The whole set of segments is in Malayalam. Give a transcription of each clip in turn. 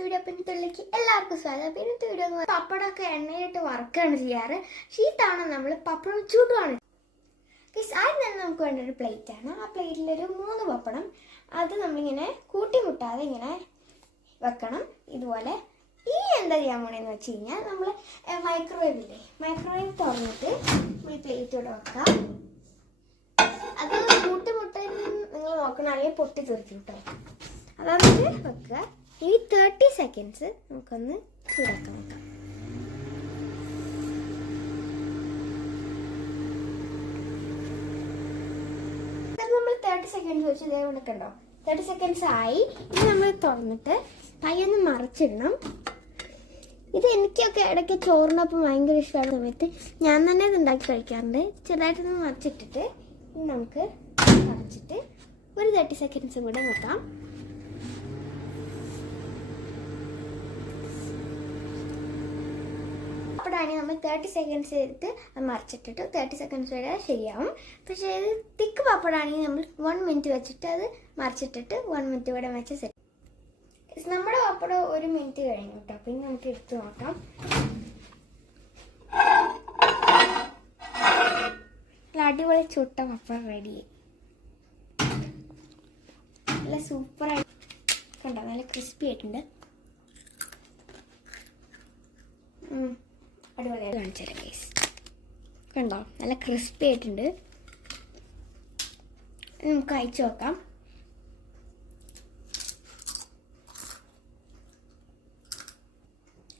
വീഡിയോ പിന്നത്തിലേക്ക് എല്ലാവർക്കും സ്വാഗതം. പിന്നത്തെ വീഡിയോ പപ്പടമൊക്കെ എണ്ണയിലിട്ട് വർക്കാണ് ചെയ്യാറ്. ഷീറ്റാണ് നമ്മൾ പപ്പടം ചൂടുവാണ്. ആദ്യം തന്നെ നമുക്ക് വേണ്ട ഒരു പ്ലേറ്റ് ആണ്. ആ പ്ലേറ്റിലൊരു മൂന്ന് പപ്പടം. അത് നമ്മളിങ്ങനെ കൂട്ടിമുട്ടാതെ ഇങ്ങനെ വെക്കണം. ഇതുപോലെ ഇനി എന്താ ചെയ്യാൻ പോണെന്ന് വെച്ച് കഴിഞ്ഞാൽ നമ്മൾ മൈക്രോവേവില്ലേ മൈക്രോവേവ് തുറന്നിട്ട് ഈ പ്ലേറ്റ് ഇവിടെ വെക്കാം. അത് കൂട്ടിമുട്ടൽ നിങ്ങൾ നോക്കണം. അല്ലെങ്കിൽ പൊട്ടി തീർക്കും കേട്ടോ അതാണ് വെക്കുക. ഇനി തേർട്ടി സെക്കൻഡ്സ് നമുക്കൊന്ന് ചൂടാക്കാൻ നോക്കാം നമ്മൾ തേർട്ടി സെക്കൻഡ്സ് വെച്ച് ഇതേ കണ്ടോ? തേർട്ടി സെക്കൻഡ്സ് ആയി. ഇത് നമ്മൾ തുറന്നിട്ട് പയ്യൊന്ന് മറിച്ചിടണം. ഇത് എനിക്കൊക്കെ ഇടയ്ക്ക് ചോറിനൊപ്പം ഭയങ്കര ഇഷ്ടമുള്ള സമയത്ത് ഞാൻ തന്നെ ഇത് ഉണ്ടാക്കി കഴിക്കാറുണ്ട്. ചെറുതായിട്ടൊന്ന് മറിച്ചിട്ടിട്ട് ഇനി നമുക്ക് മറിച്ചിട്ട് ഒരു തേർട്ടി സെക്കൻഡ്സ് കൂടെ വെക്കാം. അപ്പോഴാണ് നമ്മൾ തേർട്ടി സെക്കൻഡ്സ് എടുത്ത് മറിച്ചിട്ടിട്ട് തേർട്ടി സെക്കൻഡ്സ് വരെ ശരിയാവും. പക്ഷേ ഇത് തിക്ക് പപ്പടാണെങ്കിൽ നമ്മൾ വൺ മിനിറ്റ് വെച്ചിട്ട് അത് മറിച്ചിട്ടിട്ട് വൺ മിനിറ്റ് കൂടെ വെച്ച് സെറ്റ് നമ്മുടെ പപ്പടം ഒരു മിനിറ്റ് കഴിഞ്ഞു കേട്ടോ. പിന്നെ നമുക്ക് എടുത്ത് നോക്കാം. അടിപൊളി ചുട്ട പപ്പടം റെഡി നല്ല സൂപ്പറായി കണ്ടോ നല്ല ക്രിസ്പി ആയിട്ടുണ്ട്. അടിപൊളിയായി കാണിച്ചുതരാം ഗൈസ് കണ്ടോ? നല്ല ക്രിസ്പി ആയിട്ടുണ്ട്. നമുക്ക് അയച്ചു നോക്കാം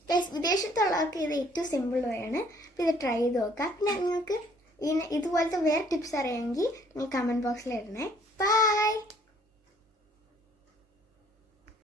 ഗൈസ് വിദേശത്തുള്ളവർക്ക് ഇത് ഏറ്റവും സിമ്പിൾ വേണം അപ്പോൾ ഇത് ട്രൈ ചെയ്ത് നോക്കാം. പിന്നെ നിങ്ങൾക്ക് ഇതുപോലത്തെ വേറെ ടിപ്സ് അറിയാമെങ്കിൽ നിങ്ങൾ കമന്റ് ബോക്സിൽ ഇടണേ.